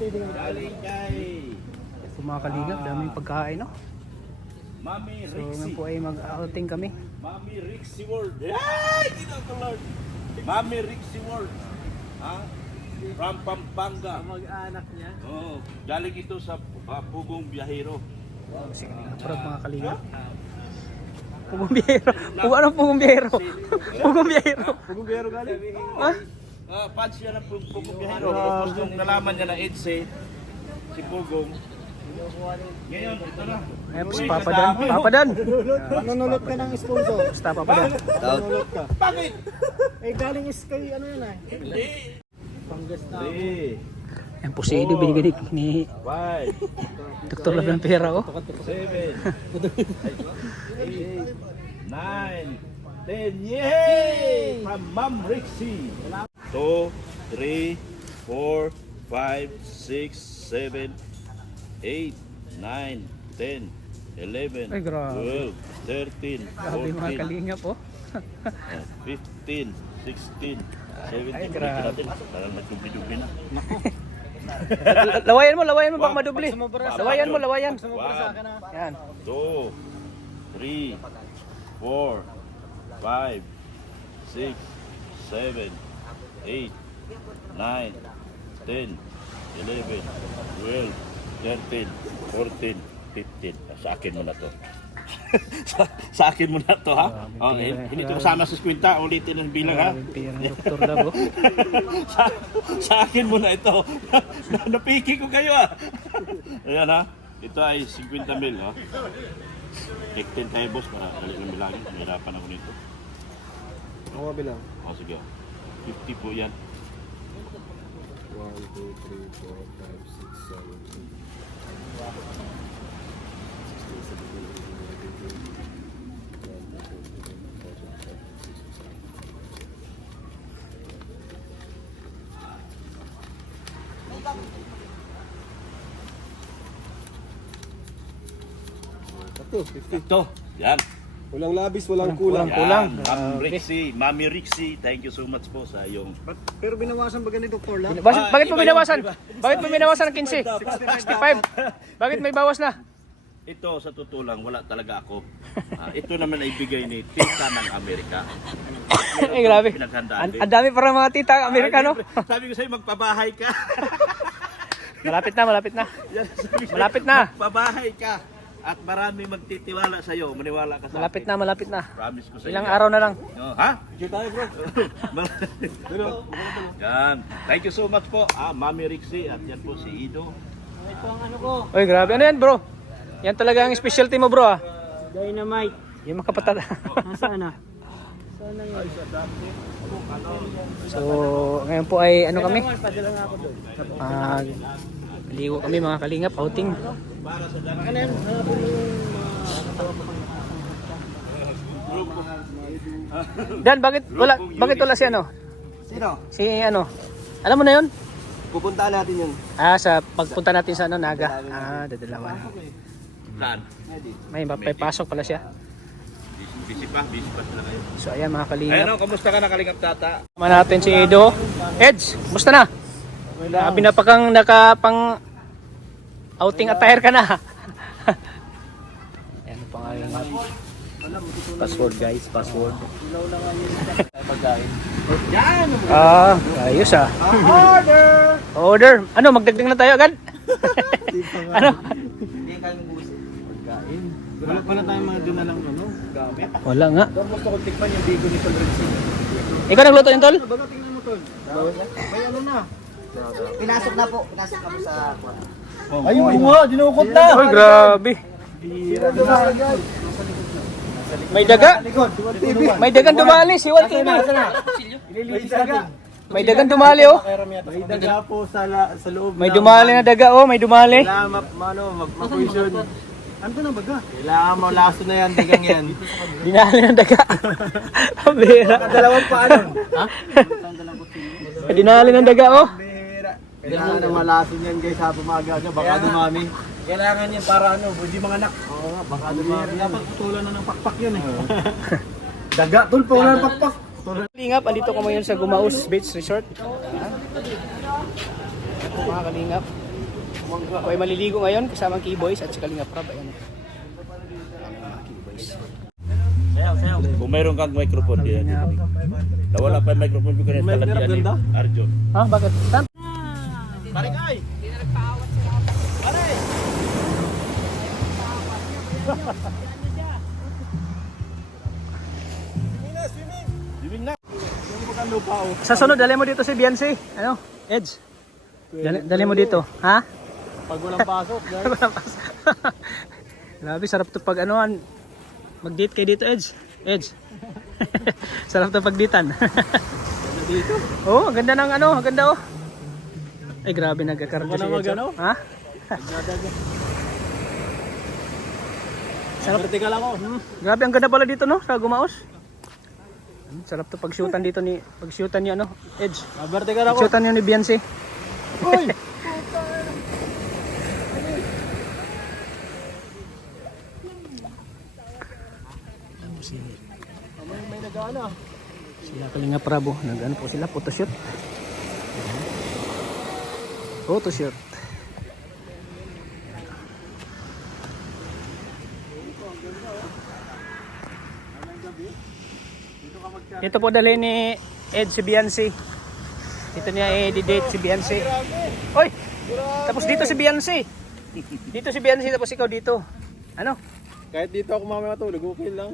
Galing kay So mga kalingap, daming pagkain, no? Mami So Rixie. ngayon po ay mag-outing kami. Mami Rixie World. Ay, Lord. Mami Rixie World. Ha? From Pampanga. Mag-anak niya. Oh, galing ito sa Pugong Biyahero. Sige, proud mga kalingap. Pugong biyahero. Anong pugong biyahero? Pugong biyahero. Pugong Biyahero galing? Ha? Fans siya ng Pugong Biyahero. Tapos nung nalaman niya na EDSE, si Pugong. Ngayon, ito na. Ayan po si Papa Dan. Papa Dan. Manunulot ka ng sponsor. Basta Papa Dan. Manunulot ka. Bakit? Eh galing is kay ano yan eh. Hindi. Panggas na. 3, Ayan po si Edo, binigay ni 5, Dr. Love ng pera, oh. 7, 8, 9, 10. Yay! From Ma'am Rixie. 2, 3, 4, 5, 6, 7, 8, 9, 10, 11, Ay, grabe. 12, 13, Grabe mga 14, kalingap, oh. 15, 16, 17. Ay, grabe. Parang nagkumpi-dupi na. Lawayan mo, baka madubli. Lawayan mo, lawayan. Sumubra sa akin na. Yan. 2, 3, 4, 5, 6, 7, 8, 9, 10, 11, 12, 13, 14, 15. Sa akin mo na to. sa akin mo na to, ha? Okay, hindi ito kasama sa kwenta. Ulitin ang bilang, ha? Grabe pera ng Dr. Love, oh. sa akin mo na ito. Napiki ko kayo, ha? Ayan, ha? Ito ay 50 mil, ha? 15 tayo, boss, para dali ng bilangin. Mahirapan ako nito. Ako bilang. O, sige. 50 po yan. 1, 2, 3, 4, 5, 6, 7, 8. Ito, yan. Walang labis, walang Kulang. kulang. Yan, Ma'am Rixie, Mami Rixie, thank you so much po sa iyong... Pero binawasan ba ganito, Doktor lang? Bakit mo iba binawasan? yun, iba. Bakit mo binawasan ng 15? 65. Bakit may bawas na? Ito, sa totoo lang, wala talaga ako. Ito naman ay bigay ni Tita ng Amerika. Ay, grabe. Pinaghandaan din. Ang dami para mga tita Amerikano. Sabi ko sa'yo, magpabahay ka. Malapit na. Yan, sabi ko, Malapit na. Magpabahay ka. At marami magtitiwala sa'yo. Maniwala ka sa akin. Malapit na. Promise ko sa'yo. Ilang araw na lang. No, ha? Kita tayo, bro. Yan. Thank you so much po. Mami Rixie at yan po si Ido. Ito ang ano ko. Oy, grabe. Ano yan, bro? Yan talaga ang specialty mo, bro, ah. Dynamite. Yung makapatad. Nasaan na? Sana yun. So, ngayon po ay ano kami? Padala nga ako doon. Ligo kami mga kalingap, outing. Ano yan? Hanapin mo yung Dan, bakit wala si ano? Sino? Si ano? Alam mo na 'yon? Pupuntaan natin yun. Sa pagpunta natin sa ano, Naga. Dadalawan. Saan? May pasok pala siya. Busy pa sila kayo. So, ayan mga kalingap. Ayan o, kamusta ka na Kalingap Tata? Tama natin si Edo. Eds, musta na? Sabi na pa kang nakapang outing attire ka na. Ayan pa nga yung Password guys, password. ayos ah. Order! Order. Ano, magdagdag na tayo agad? Ano? Hindi kayong buwisin. Pagkain. Wala pala tayong mga dinalang ano, gamit. Wala nga. Doon gusto ko tikman yung bigo ni Tol Renzi. Ikaw nagluto yun, Tol? Baga tingnan mo, Tol. May ano na. Pinasok na po kami sa Ayun nga, dinukot na. Ay, grabe. May daga. May dagan dumali, si Juan TV. Ililinis natin. May dagan dumali, oh. May daga po sa loob. May dumali na daga, oh. May dumali. Kailangan mag-provision. Ano na baga? Kailangan mo laso na yan, dagang yan. Dinali ng daga. Ang bihira. Dalawang paano? Ha? Dinali ng daga, oh. Bihira. Kailangan na malason yan guys sa bumaga. Baka dumami. Kailangan yan para ano, hindi mga anak. Oo nga, baka dumami. Dapat putulan na ng pakpak yan eh. Daga, tol, putulan ng pakpak. Kalingap, andito ko ngayon sa Gumaus Beach Resort. Mga kalingap. Ako ay maliligo ngayon kasama ang Keyboys at si Kalinga Prab. Ayan. Ayan ang mga Keyboys. Kung mayroon kang microphone, di nawala pa yung microphone ko kanina talatian ni Arjun. Ha? Bakit? Saan? Sa sunod, dali mo dito si Beyonce. Ano? Edge. Dali mo dito. Ha? Pag walang pasok, guys. Walang pas. Grabe, sarap to pag anuan. Mag-date kayo dito, Edge. Edge. Sarap to pag-ditan. Dito. Oh, ang ganda ng ano, ang ganda oh. Ay, grabe nagkakarga si Edge. Ano? Ha? Sarap. Vertical ako. Grabe, ang ganda pala dito no, sa Gumaos. Sarap to pag-shootan dito ni pag-shootan ni ano, Edge. Vertical ako. Pag-shootan niyo ni Beyonce. Uy! May nag-ano. Sila Kalinga Prabo, nag-ano po sila, photoshoot. Photoshoot. Ito po dali ni Ed si Beyonce. Dito niya i-date si Beyonce. Oy! Tapos dito si Beyonce. Dito si Beyonce tapos ikaw dito. Ano? Kahit dito ako mamaya matulog, okay lang.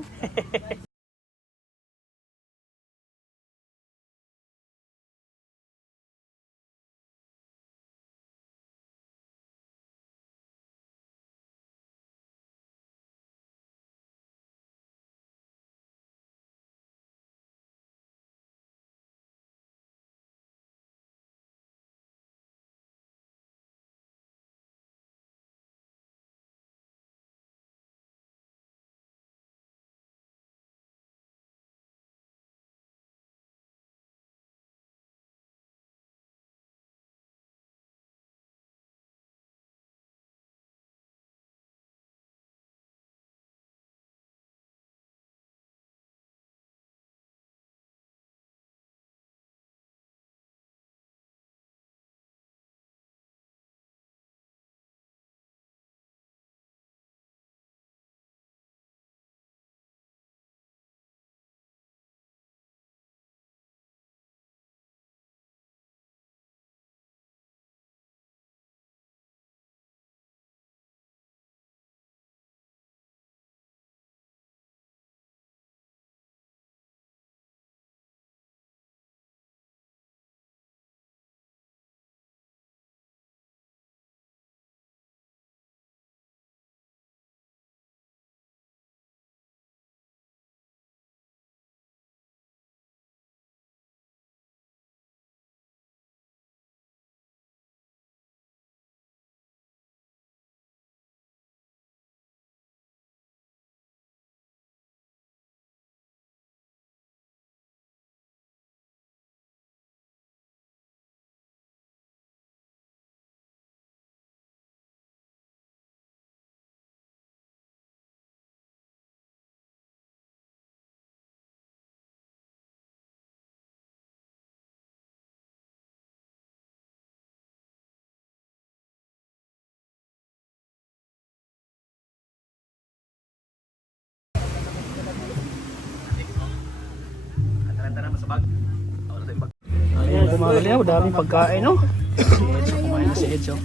Ayan, kumakain na, daming pagkain no. Si Edge, kumain na si Edge oh.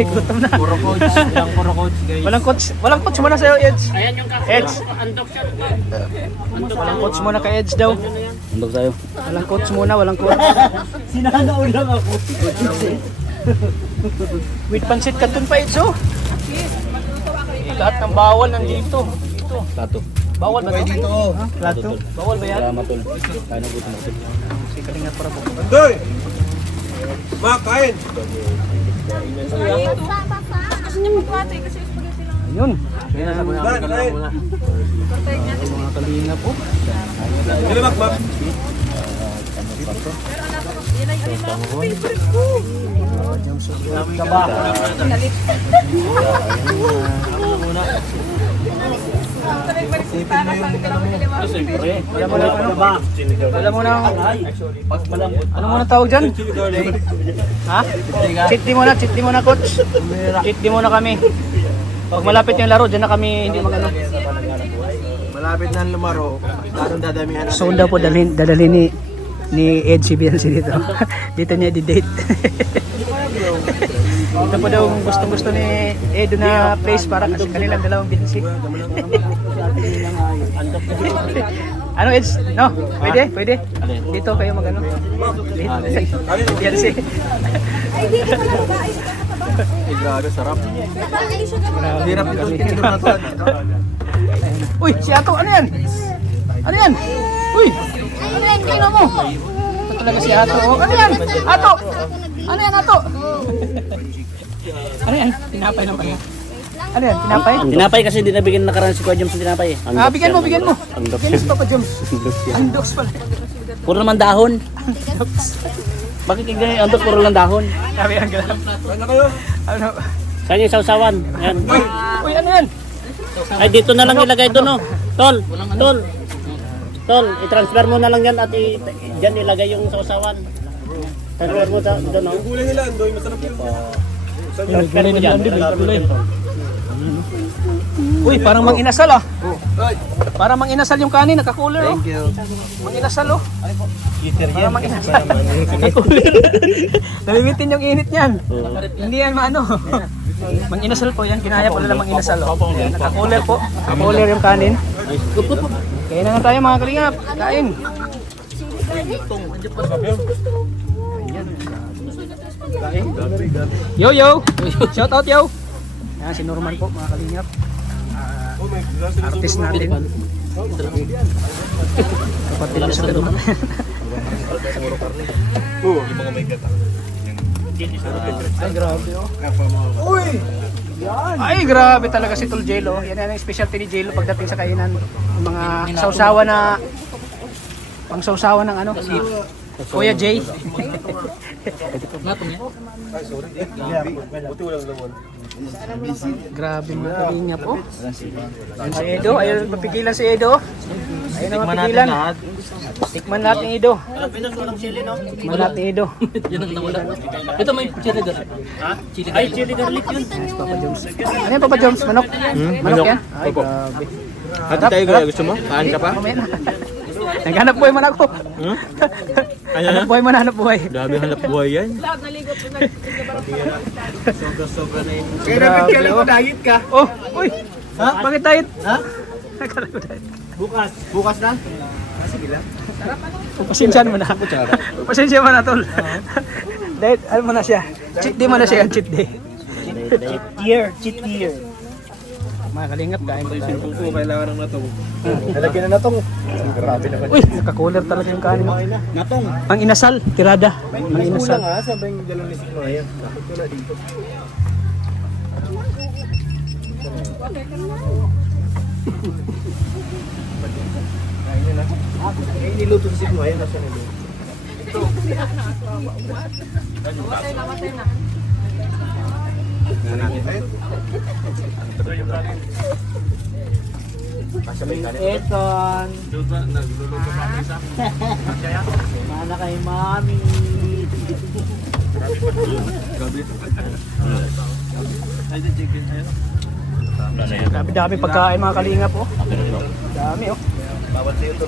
Gutom na. Puro coach. Ilang puro coach, guys. Walang coach muna sa'yo, Edge. Edge. Walang coach muna kay Edge daw. Andok sa'yo. Walang coach muna, walang coach. Sinanaon lang ako. With pancit canton pa, Edge oh. Lahat ng bawal nandito. Dito. Tato. Bawal ba ito? Plato. Bawal ba yan? Salamat tol. Kaya na gutom ako. Si Kalinga para po. Doy! Makain! Gusto niya magpatay kasi spaghetti lang. Ayun. Kain! Mga Kalinga po. Dili makmak. Yan ay alin lang favorite ko. Kaba. Alam mo na, ano mo na tawag dyan? Ha? Cheat day muna coach. Cheat day muna kami. Pag malapit yung laro, dyan na kami hindi magano. Malapit na lumaro. Anong dadamihan natin? So daw po dadalhin ni Ed si Biansi dito. Dito niya di-date. Ito po daw gusto ni Ed na place para kasi kanilang dalawang Biansi. Ano Ed? No? Pwede? Dito kayo magano. Biansi. Ay, dito pala babae. Grabe, sarap. Babae siya naman. Hirap ito tinidor na to. Uy, si Ato, ano yan? Ano yan? Uy, ano yan? Tingnan mo. Ito talaga si Ato. Oh, ano yan? Ato! Ano yan, Ato? Ano yan? Tinapay ng pala. Ano yan? Tinapay? Tinapay kasi hindi nabigyan nakaraan si Kuya Joms ng tinapay eh. Bigyan mo. Bigyan si Papa Joms. Andox pala. Puro naman dahon. Bakit tignan yung andok puro lang dahon? Sabi ang galam. Ano kayo? Ano? Saan yung sausawan? Ayan. Uy, ano yan? Ay dito na lang ilagay doon oh. Tol, i-transfer mo na lang yan at dyan ilagay yung sausawan. Transfer mo doon oh. Gulay nila, Andoy, masarap yun. Transfer mo dyan. Uy, parang mang-inasal ah. Parang mang-inasal yung kanin, nakakuler oh. Thank you. Mang-inasal oh. Parang mang-inasal. Nakakuler. Nalimitin yung init niyan. Hindi yan maano. Mang-inasal po yan, kinaya pala lang mang-inasal oh. Nakakuler po. Nakakuler yung kanin. Kain na tayo mga kalingap. Kain. Yo! Shout out yo! Yan si Norman po mga kalingap. Artist natin. Kapatid ko sa Norman. Ay grabe oh. Ay grabe talaga si Tol Jello. Yan ang specialty ni Jello pagdating sa kainan. Yung mga sausawa na pang sausawa ng ano. Kuya Jay. Grabe mga kalinga po. Yan si Edo. Ayaw mapigilan si Edo. Ayaw na mapigilan. Tikman natin Edo. Tikman natin Edo. Yan ang nawala. Ito may chili garlic. Ha? Chili garlic yun. Ano yan Papa Joms? Manok? Manok yan? Ay grabe. Hati tayo kaya gusto mo? Kaan ka pa? Mamaya na. Naghanap buhay man ako. Hanap buhay man, hanap buhay. Grabe hanap buhay yan. Lahat naligot. Sobra na yun. Grabe oh. Diet ka. Oh, uy. Ha? Bakit diet? Ha? Akala ko diet. Bukas na? Sige lang. Pasensyahan mo na. Pasensya mo na tol. Diet, ano mo na siya. Cheat day mo na siya, cheat day. Cheat year. Mga kalingap, kain po tayo. Kung kailangan ng natong. Nalagyan na natong. Grabe naman. Uy, nakakuler talaga yung kanin mo. Natong. Ang inasal, tirada. Ang inasal. Kulang ha, sabay yung dalawang lisik mo ngayon. Bakit wala dito? Kainin na. Eh, niluto si Sigmo. Ayan, nasa niluto. Eton. Mana kay mami. Dami pagkain mga kalingap oh. Dami oh. Bawal sa'yo ito.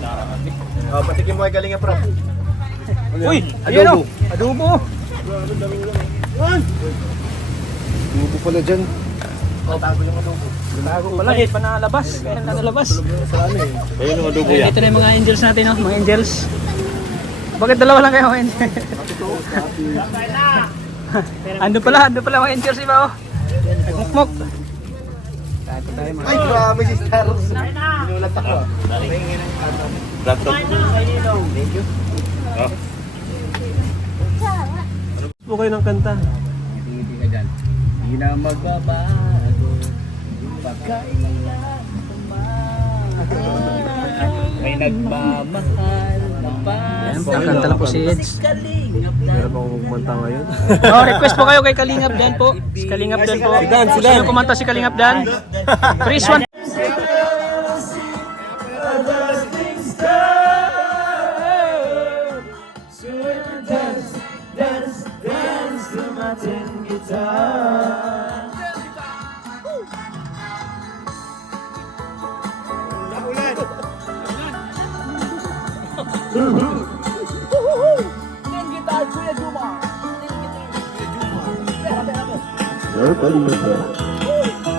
Patikin mo ay galing prop. Uy, ayun oh. Adobo. Adobo pala dyan. Bago pala, hindi pa nalabas. Kaya nalabas. Ayun ang adobo yan. Dito na yung mga angels natin oh, mga angels. Bakit dalawa lang kayo mga angels? Ando pala mga angels iba oh. Nagmukmuk. Kain po tayo mga. Ay, grabe si Stars. Ginulat ako. Laptop. Thank you. Po kayo ng kanta. Hindi ka dyan. Hindi na magbabago. Pagkailan may nagmamahal na Ayan, kakanta lang po si Eds. Meron pa akong kumanta ngayon. Oh, request po kayo kay Kalingap Dan po. Si Kalingap Dan po. Si Dan. Sino kumanta si Kalingap Dan? Chris 1.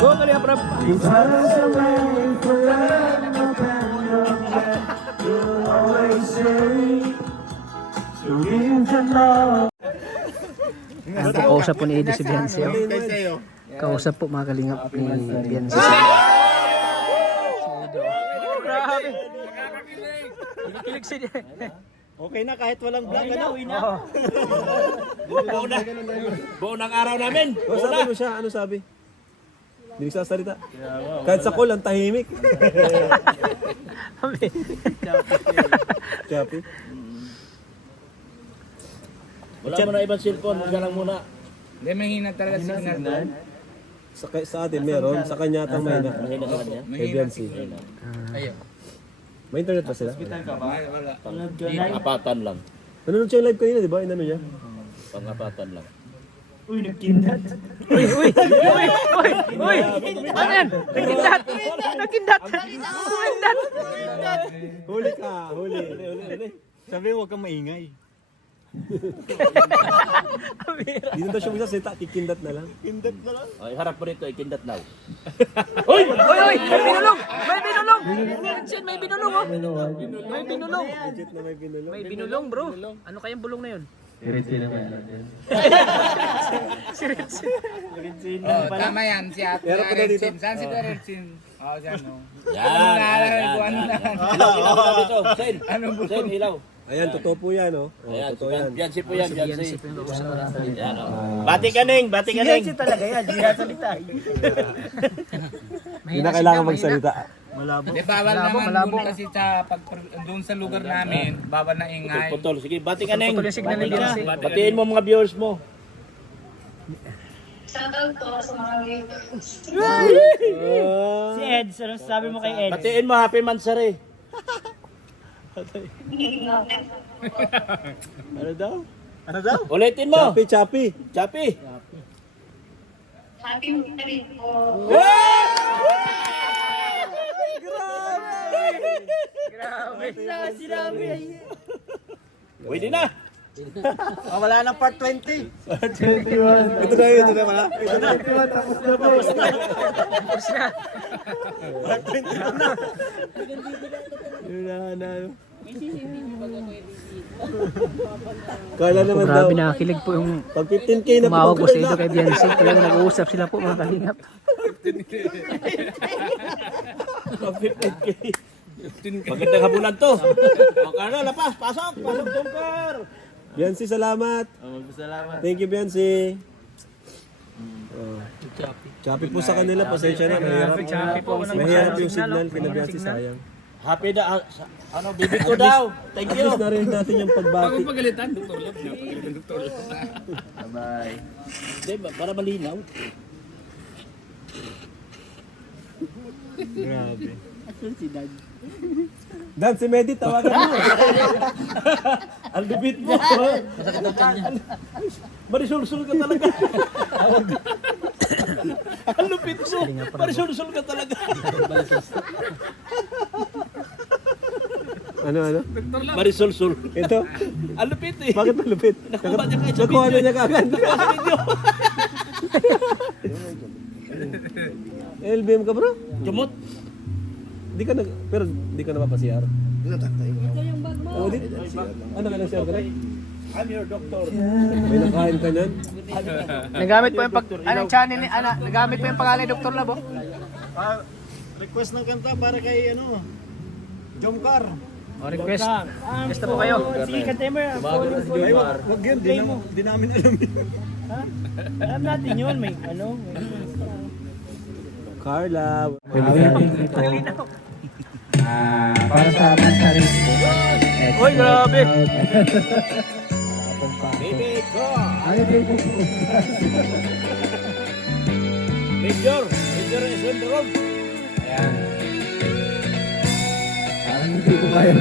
Go kali Aprab. Kausap po ni Eddie si Beyonce. Oh. Kausap po mga kalingap ni Beyonce. Grabe. Kilig si Okay na kahit walang vlog, ano? Buo ng araw namin. O, sabi mo siya, ano sabi? Hindi nagsasalita. Kahit sa call, ang tahimik. Chappy. Wala mo na ibang cellphone, isa lang muna. Hindi, mahina talaga signal doon. Sa atin meron, sa kanya atang mahina. Mahina sa kanya. Kay Beyonce. Ayun. May internet pa sila? Wala. Pang-apatan lang. Nanonood siya yung live kanina, di ba? Inano niya? Pang-apatan lang. Uy! Ano yan? Nakindat! Nakindat! Huli ka, huli. Sabi mo, huwag kang maingay. Dito daw siya magsasalita, kikindat na lang. Okay, harap mo rito, ikindat now. Uy! May binulong! May binulong! May binulong oh! May binulong! Legit na may pinulong. May binulong bro! Ano kayang bulong na yun? Oh, tama yan. Si Ate Meron pa daw dito. Eretsin. Saan si Eretsin? Oh, dyan o. Yan, Ano na? Ilaw na dito. Sen, Sen, ilaw. Ayan, totoo po yan, oh. Ayan, Totoo yan. Beyonce po yan, Beyonce. Yan, oh. Bati ka ning, bati ka ning. talaga yan, hindi salita. Hindi na kailangan magsalita. Di, bawal naman doon kasi doon sa lugar namin, bawal na ingay. Putol, sige, bati ka ning. Putol yung signal ni Beyonce. Batiin mo mga viewers mo. Si Ed, ano sabi mo kay Ed? Batiin mo, happy Mansari. Ano daw? Ulitin mo. Chappy, chappy. Chappy. Happy birthday po. Pwede na. Oh, wala nang part 20. Ito na pala. Ito na. Tapos na. Yun na. Kala naman daw. Grabe nakakilig po yung Pag 15K na tumawag ko sa ito kay Beyonce. Talaga nag-uusap sila po mga kalingap. Pag 15K. Magandang habulan to. O, Carla, lapas. Pasok. Pasok, Jumper. Beyonce, salamat. Salamat. Thank you, Beyonce. Oh. Chappy po sa kanila, pasensya na. Mahirap yung signal, kina Beyonce, sayang. Happy da. Ano, bibi ko daw. Thank At you. least narinig natin yung pagbati. Pagalitan, Dr. Love. Pagalitan, Dr. Love. Bye. Hindi, para malinaw. Grabe. Dan, si Medi, tawagan mo. Ang lupit mo. Marisulsul ka talaga. Ang lupit mo. Marisulsul ka talaga. Ano? Marisulsul. Ito? Ang lupit eh. Bakit malupit? Nakuha niya kahit sa Nakuha video. na niya kagad. Nakuha sa video. LBM ka bro? Jumot. Di ka pero di ka napapasiyar. Oh, di. Ano ka nang-share ka na? I'm your doctor. May nakain ka niyan? Nagamit po yung anong channel ni nagamit po yung pangalan ni Dr. Labo. Request ng kanta para kay Jomcar. O request. Request na po kayo. Sige, kantay mo. Wag yun, di namin alam yun. Alam natin yun. May Carla. Para sa bansa rin po. Uy, grabe. Baby ko. Ano din po? Major. Major is on the road. Ayan. Parang hindi ko kaya.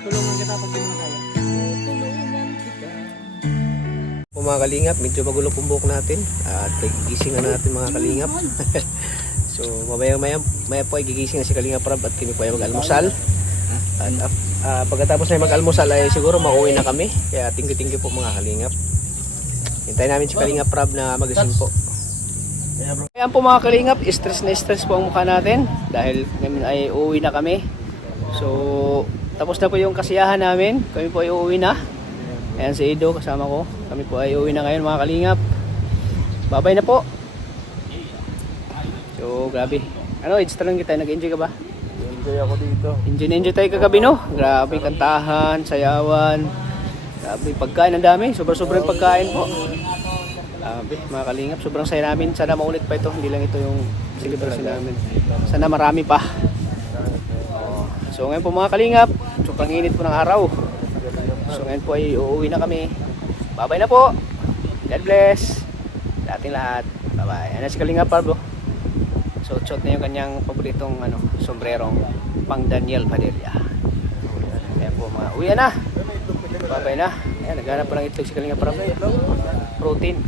tulungan kita pag di mo kaya. Po Mga kalingap, medyo magulo pong buhok natin at gigising na natin mga kalingap. So maya po ay gigising na si Kalingap Rab at kami po ay mag-almusal. At pagkatapos na mag-almusal ay siguro mauwi na kami. Kaya thank you po mga kalingap. Hintayin namin si Kalingap Rab na magising po. Ayan po mga kalingap, stress na stress po ang mukha natin dahil ngayon ay uuwi na kami. So tapos na po yung kasiyahan namin, kami po ay uuwi na. Ayan si Edo kasama ko. Kami po ay uwi na ngayon mga kalingap. Bye-bye na po. So grabe. Ano, it's lang kita. Nag-enjoy ka ba? Enjoy ako dito. Enjoy tayo kagabi no? Grabe kantahan, sayawan. Grabe pagkain, ang dami. Sobrang pagkain po. Grabe mga kalingap. Sobrang saya namin. Sana maulit pa ito. Hindi lang ito yung celebration namin. Sana marami pa. So ngayon po mga kalingap. Sobrang init po ng araw. So ngayon po ay uuwi na kami. Bye-bye na po. God bless. Sa ating lahat. Bye-bye. Ayan na si Kalingap Pablo. So shot na yung kanyang paboritong sombrerong pang Daniel Padilla. Ayan po mga uwi na. Bye-bye na. Ayan, naghanap po ng itlog si Kalingap Pablo. Protein.